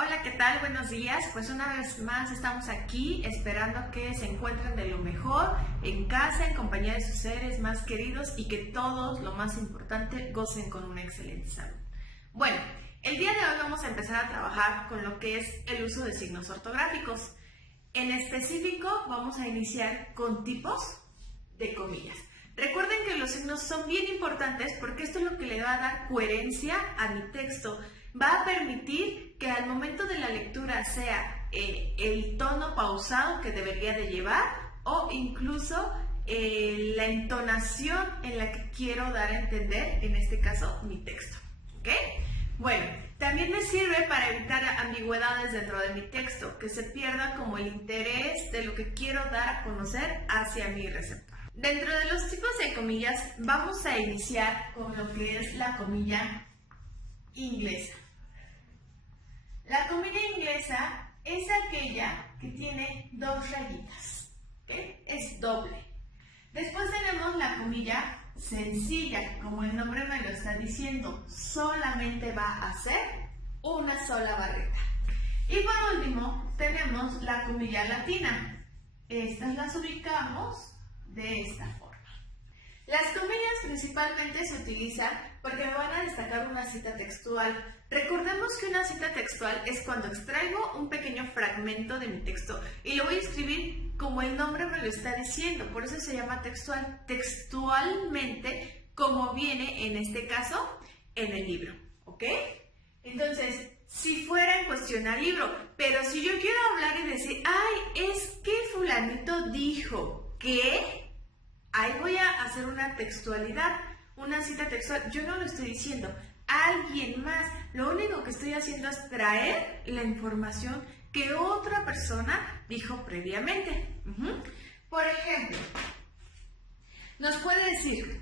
Hola, ¿qué tal? Buenos días. Pues una vez más estamos aquí esperando que se encuentren de lo mejor en casa, en compañía de sus seres más queridos y que todos, lo más importante, gocen con una excelente salud. Bueno, el día de hoy vamos a empezar a trabajar con lo que es el uso de signos ortográficos. En específico, vamos a iniciar con tipos de comillas. Recuerden que los signos son bien importantes porque esto es lo que le va a dar coherencia a mi texto. Va a permitir que al momento de la lectura sea el tono pausado que debería de llevar o incluso la entonación en la que quiero dar a entender, en este caso, mi texto. ¿Ok? Bueno, también me sirve para evitar ambigüedades dentro de mi texto, que se pierda como el interés de lo que quiero dar a conocer hacia mi receptor. Dentro de los tipos de comillas, vamos a iniciar con lo que es la comilla inglesa. La comilla inglesa es aquella que tiene dos rayitas, ¿okay? Es doble. Después tenemos la comilla sencilla, como el nombre me lo está diciendo, solamente va a ser una sola barrita. Y por último tenemos la comilla latina. Estas las ubicamos de esta forma. Las comillas principalmente se utilizan porque me van a destacar una cita textual. Recordemos que una cita textual es cuando extraigo un pequeño fragmento de mi texto y lo voy a escribir como el nombre me lo está diciendo, por eso se llama textual, textualmente como viene en este caso en el libro, ¿ok? Entonces, si fuera en cuestión al libro, pero si yo quiero hablar y decir, ay, es que fulanito dijo que... Ahí voy a hacer una textualidad, una cita textual. Yo no lo estoy diciendo, alguien más. Lo único que estoy haciendo es traer la información que otra persona dijo previamente. Por ejemplo, nos puede decir,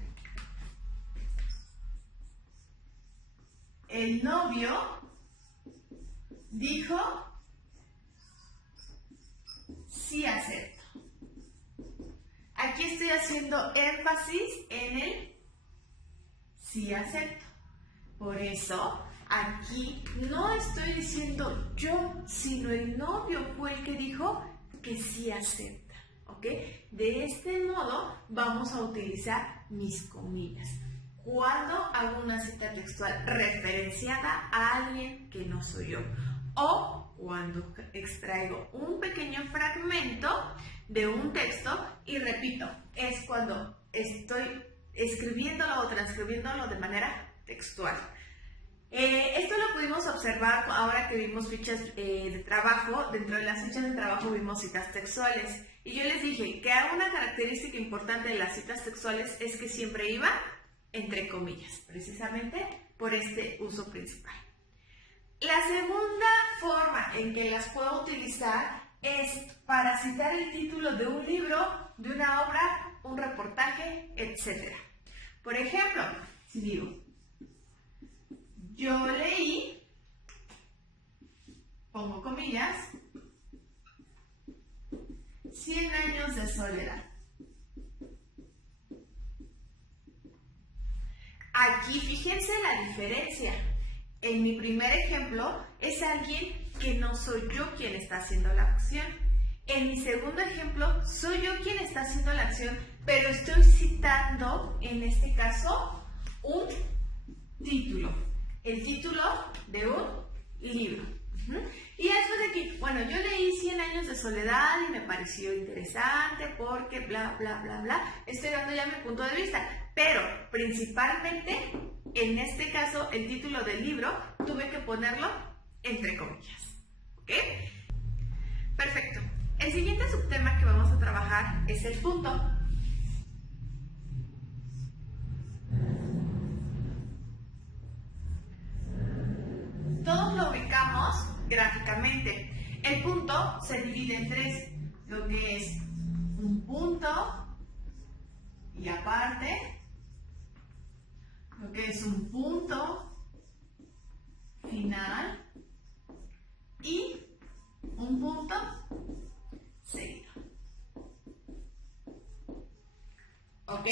el novio dijo, sí acepto. Aquí estoy haciendo énfasis en el sí acepto. Por eso, aquí no estoy diciendo yo, sino el novio fue el que dijo que sí acepta. ¿Ok? De este modo vamos a utilizar mis comillas. Cuando hago una cita textual referenciada a alguien que no soy yo. O cuando extraigo un pequeño fragmento de un texto y repito, es cuando estoy escribiéndolo o transcribiéndolo de manera textual. Esto lo pudimos observar ahora que vimos fichas de trabajo. Dentro de las fichas de trabajo vimos citas textuales y yo les dije que una característica importante de las citas textuales es que siempre iba entre comillas, precisamente por este uso principal. La segunda forma en que las puedo utilizar es para citar el título de un libro, de una obra, un reportaje, etc. Por ejemplo, si digo, yo leí, pongo comillas, 100 años de soledad. Aquí fíjense la diferencia. En mi primer ejemplo es alguien que no soy yo quien está haciendo la acción. En mi segundo ejemplo soy yo quien está haciendo la acción, pero estoy citando, en este caso, un título. El título de un libro. Y después de aquí, bueno, yo leí 100 años de soledad y me pareció interesante porque bla, bla, bla, bla. Estoy dando ya mi punto de vista, pero principalmente, en este caso, el título del libro, tuve que ponerlo entre comillas. ¿Ok? Perfecto. El siguiente subtema que vamos a trabajar es el punto. Todos lo ubicamos gráficamente. El punto se divide en tres, lo que es un punto y aparte, lo que es un punto final y un punto seguido. ¿Ok?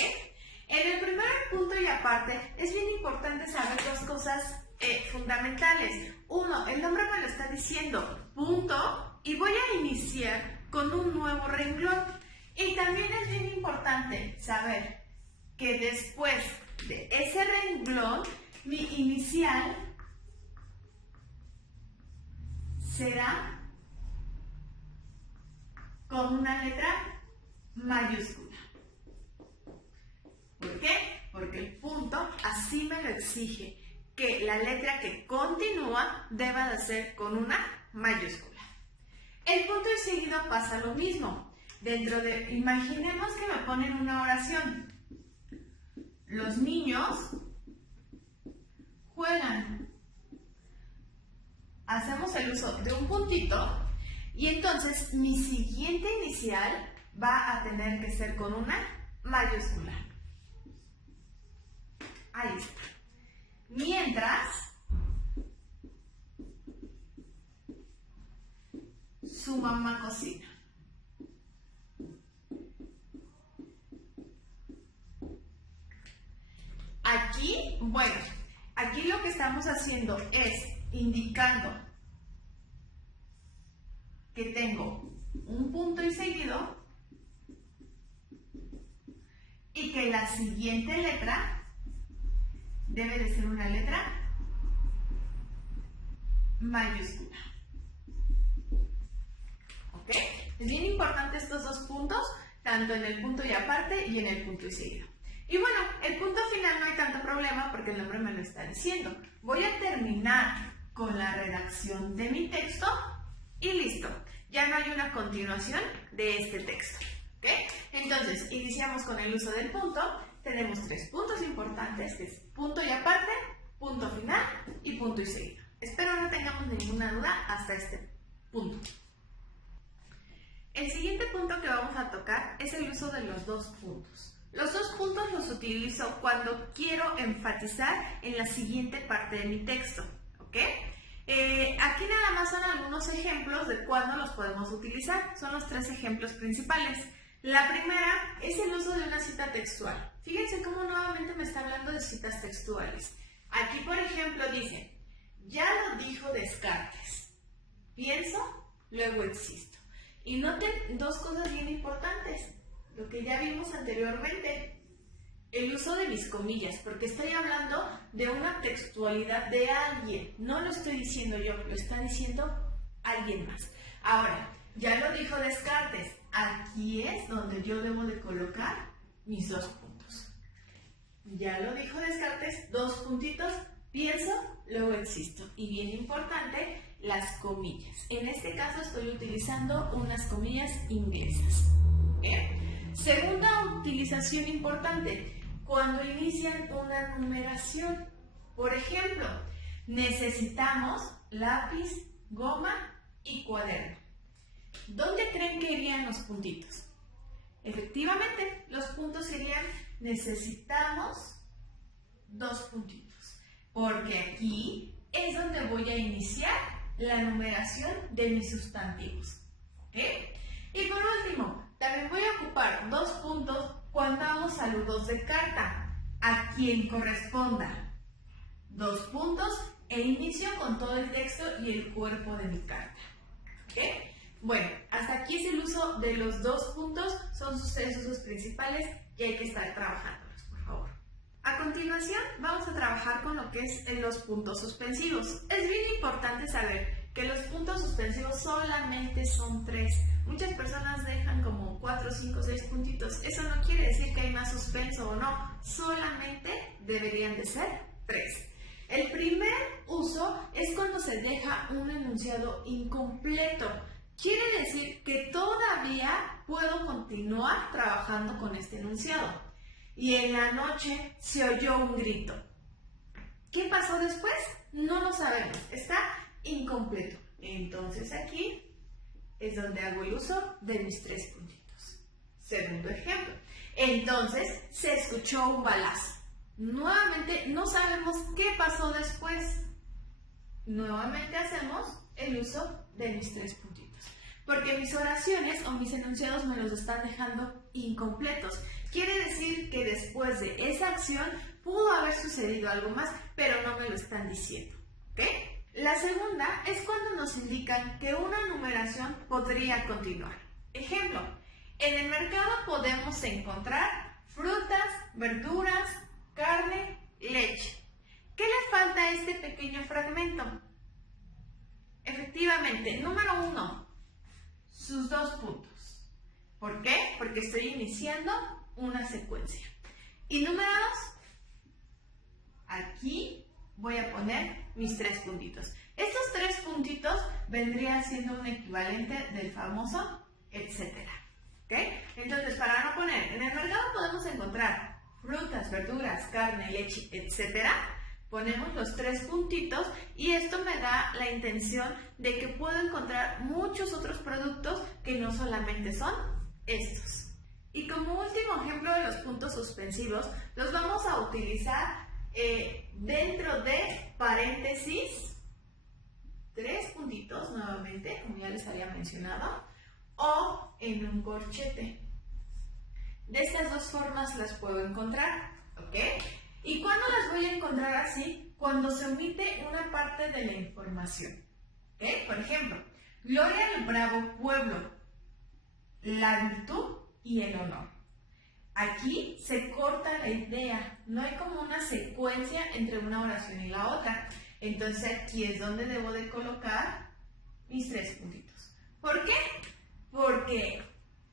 En el primer punto y aparte es bien importante saber dos cosas fundamentales. Uno, el nombre me lo está diciendo, punto, y voy a iniciar con un nuevo renglón. Y también es bien importante saber que después de ese renglón, mi inicial será con una letra mayúscula. ¿Por qué? Porque el punto así me lo exige, que la letra que continúa deba de ser con una mayúscula. El punto y seguido pasa lo mismo. Imaginemos que me ponen una oración. Los niños juegan. Hacemos el uso de un puntito y entonces mi siguiente inicial va a tener que ser con una mayúscula. Ahí está. Mientras su mamá cocina. Aquí, bueno, aquí lo que estamos haciendo es indicando que tengo un punto y seguido y que la siguiente letra debe de ser una letra mayúscula. ¿Ok? Es bien importante estos dos puntos, tanto en el punto y aparte y en el punto y seguido. Y bueno, el punto final no hay tanto problema porque el nombre me lo está diciendo. Voy a terminar con la redacción de mi texto y listo. Ya no hay una continuación de este texto. ¿Ok? Entonces, iniciamos con el uso del punto. Tenemos tres puntos importantes, que es punto y aparte, punto final y punto y seguido. Espero no tengamos ninguna duda hasta este punto. El siguiente punto que vamos a tocar es el uso de los dos puntos. Los dos puntos los utilizo cuando quiero enfatizar en la siguiente parte de mi texto, ¿ok? Aquí nada más son algunos ejemplos de cuándo los podemos utilizar. Son los tres ejemplos principales. La primera es el uso de una cita textual. Fíjense cómo nuevamente me está hablando de citas textuales. Aquí, por ejemplo, dice, ya lo dijo Descartes, pienso, luego existo. Y noten dos cosas bien importantes. Lo que ya vimos anteriormente, el uso de mis comillas, porque estoy hablando de una textualidad de alguien, no lo estoy diciendo yo, lo está diciendo alguien más. Ahora, ya lo dijo Descartes, aquí es donde yo debo de colocar mis dos puntos. Ya lo dijo Descartes, dos puntitos, pienso, luego existo. Y bien importante, las comillas. En este caso estoy utilizando unas comillas inglesas. ¿Bien? Segunda utilización importante, cuando inician una numeración. Por ejemplo, necesitamos lápiz, goma y cuaderno. ¿Dónde creen que irían los puntitos? Efectivamente, los puntos serían necesitamos dos puntitos, porque aquí es donde voy a iniciar la numeración de mis sustantivos. ¿Ok? Y por último, también voy a ocupar dos puntos cuando hago saludos de carta, a quien corresponda. Dos puntos e inicio con todo el texto y el cuerpo de mi carta. ¿Ok? Bueno, hasta aquí es el uso de los dos puntos, son sus tres usos principales y hay que estar trabajándolos, por favor. A continuación, vamos a trabajar con lo que es los puntos suspensivos. Es bien importante saber que los puntos suspensivos solamente son tres. Muchas personas dejan como 4, 5, 6 puntitos. Eso no quiere decir que hay más suspenso o no. Solamente deberían de ser 3. El primer uso es cuando se deja un enunciado incompleto. Quiere decir que todavía puedo continuar trabajando con este enunciado. Y en la noche se oyó un grito. ¿Qué pasó después? No lo sabemos. Está incompleto. Entonces aquí es donde hago el uso de mis 3 puntitos. Segundo ejemplo. Entonces se escuchó un balazo. Nuevamente no sabemos qué pasó después. Nuevamente hacemos el uso de mis 3 puntitos. Porque mis oraciones o mis enunciados me los están dejando incompletos. Quiere decir que después de esa acción pudo haber sucedido algo más, pero no me lo están diciendo, ¿ok? La segunda es cuando nos indican que una numeración podría continuar. Ejemplo, en el mercado podemos encontrar frutas, verduras, carne, leche. ¿Qué le falta a este pequeño fragmento? Efectivamente, número 1, sus 2 puntos. ¿Por qué? Porque estoy iniciando una secuencia. Y número 2, aquí voy a poner mis 3 puntitos. Estos 3 puntitos vendrían siendo un equivalente del famoso etcétera. ¿Ok? Entonces, para no poner, en el mercado podemos encontrar frutas, verduras, carne, leche, etcétera. Ponemos los 3 puntitos y esto me da la intención de que puedo encontrar muchos otros productos que no solamente son estos. Y como último ejemplo de los puntos suspensivos, los vamos a utilizar dentro de paréntesis, 3 puntitos nuevamente, como ya les había mencionado, o en un corchete. De estas 2 formas las puedo encontrar, ¿ok? ¿Y cuándo las voy a encontrar así? Cuando se omite una parte de la información, ¿ok? Por ejemplo, gloria al bravo pueblo, la virtud y el honor. Aquí se corta la idea, no hay como una secuencia entre una oración y la otra. Entonces aquí es donde debo de colocar mis 3 puntitos. ¿Por qué? Porque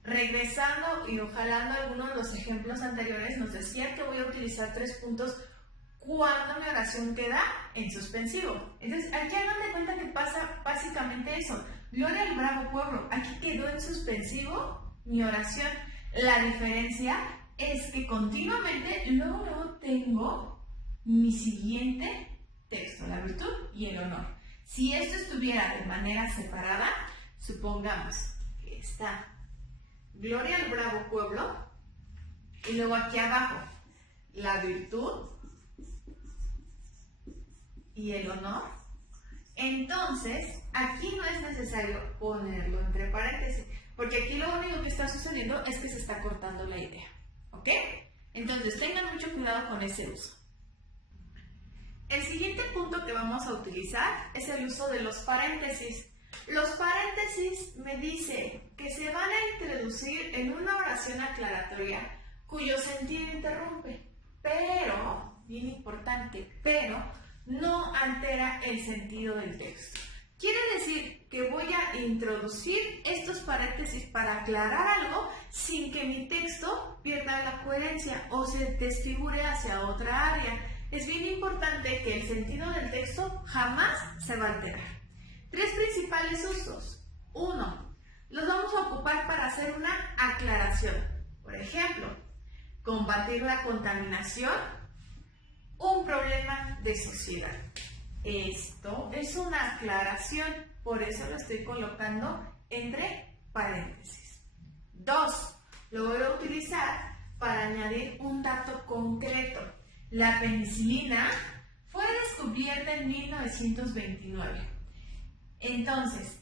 regresando y jalando algunos de los ejemplos anteriores, nos decía que voy a utilizar 3 puntos cuando mi oración queda en suspensivo. Entonces aquí hagan de cuenta que pasa básicamente eso. Gloria al bravo pueblo, aquí quedó en suspensivo mi oración. La diferencia es que continuamente luego tengo mi siguiente texto, la virtud y el honor. Si esto estuviera de manera separada, supongamos que está gloria al bravo pueblo y luego aquí abajo la virtud y el honor, entonces aquí no es necesario ponerlo entre paréntesis, porque aquí lo único que está sucediendo es que se está cortando la idea, ¿ok? Entonces tengan mucho cuidado con ese uso. El siguiente punto que vamos a utilizar es el uso de los paréntesis. Los paréntesis me dice que se van a introducir en una oración aclaratoria cuyo sentido interrumpe, pero, bien importante, pero no altera el sentido del texto. Quiere decir que voy a introducir estos paréntesis para aclarar algo sin que mi texto pierda la coherencia o se desfigure hacia otra área. Es bien importante que el sentido del texto jamás se va a alterar. 3 principales usos. 1. Los vamos a ocupar para hacer una aclaración. Por ejemplo, combatir la contaminación, un problema de sociedad. Esto es una aclaración, por eso lo estoy colocando entre paréntesis. 2. Lo voy a utilizar para añadir un dato concreto. La penicilina fue descubierta en 1929. Entonces,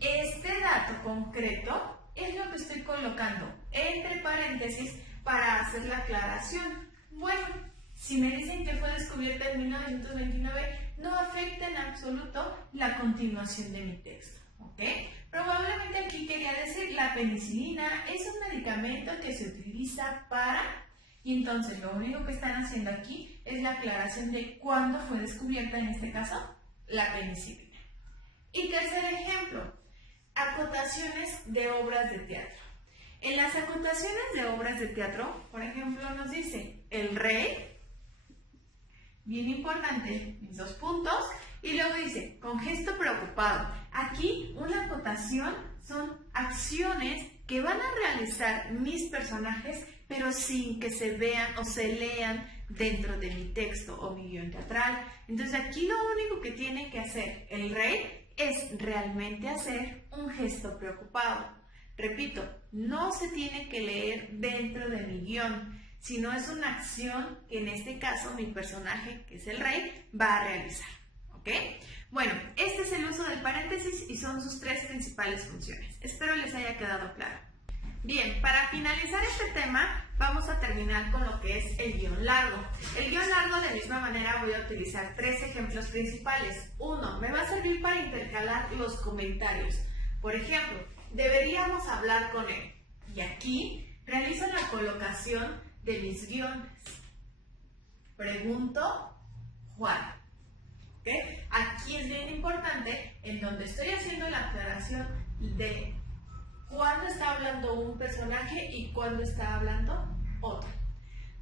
este dato concreto es lo que estoy colocando entre paréntesis para hacer la aclaración. Bueno, si me dicen que fue descubierta en 1929, no afecta en absoluto la continuación de mi texto, ¿ok? Probablemente aquí quería decir la penicilina es un medicamento que se utiliza para... Y entonces lo único que están haciendo aquí es la aclaración de cuándo fue descubierta, en este caso, la penicilina. Y tercer ejemplo, acotaciones de obras de teatro. En las acotaciones de obras de teatro, por ejemplo, nos dice el rey, bien importante, mis 2 puntos, y luego dice, con gesto preocupado. Aquí una acotación son acciones que van a realizar mis personajes, pero sin que se vean o se lean dentro de mi texto o mi guión teatral. Entonces aquí lo único que tiene que hacer el rey es realmente hacer un gesto preocupado. Repito, no se tiene que leer dentro de mi guión, sino es una acción que en este caso mi personaje, que es el rey, va a realizar. ¿Ok? Bueno, este es el uso del paréntesis y son sus 3 principales funciones. Espero les haya quedado claro. Bien, para finalizar este tema, vamos a terminar con lo que es el guión largo. El guión largo, de misma manera, voy a utilizar 3 ejemplos principales. Uno, me va a servir para intercalar los comentarios. Por ejemplo, deberíamos hablar con él. Y aquí realizo la colocación de mis guiones. Pregunto, Juan. ¿Okay? Aquí es bien importante, en donde estoy haciendo la aclaración de cuándo está hablando un personaje y cuándo está hablando otro.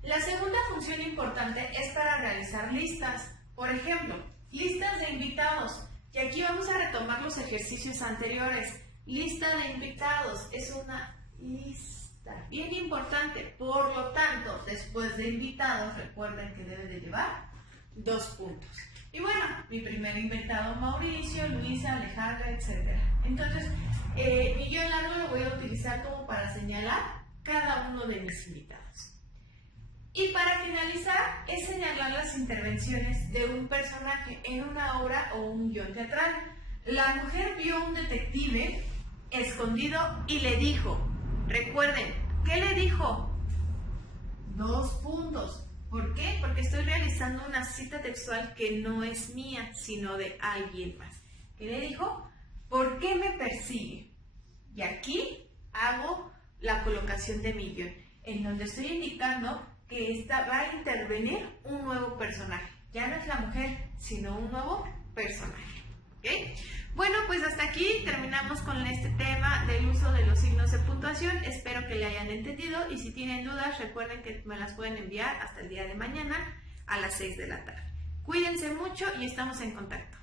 La segunda función importante es para realizar listas. Por ejemplo, listas de invitados. Y aquí vamos a retomar los ejercicios anteriores. Lista de invitados es una lista bien importante. Por lo tanto, después de invitados, recuerden que debe de llevar 2 puntos. Y bueno, mi primer invitado, Mauricio, Luisa, Alejandra, etc. Entonces, mi guión largo lo voy a utilizar como para señalar cada uno de mis invitados. Y para finalizar, es señalar las intervenciones de un personaje en una obra o un guión teatral. La mujer vio a un detective escondido y le dijo, recuerden, ¿qué le dijo? 2 puntos. ¿Por qué? Porque estoy realizando una cita textual que no es mía, sino de alguien más. ¿Qué le dijo? ¿Por qué me persigue? Y aquí hago la colocación de mi guión, en donde estoy indicando que va a intervenir un nuevo personaje. Ya no es la mujer, sino un nuevo personaje. ¿Okay? Bueno, pues hasta aquí terminamos con este tema del uso de los signos de puntuación. Espero que le hayan entendido y si tienen dudas recuerden que me las pueden enviar hasta el día de mañana a las 6 de la tarde. Cuídense mucho y estamos en contacto.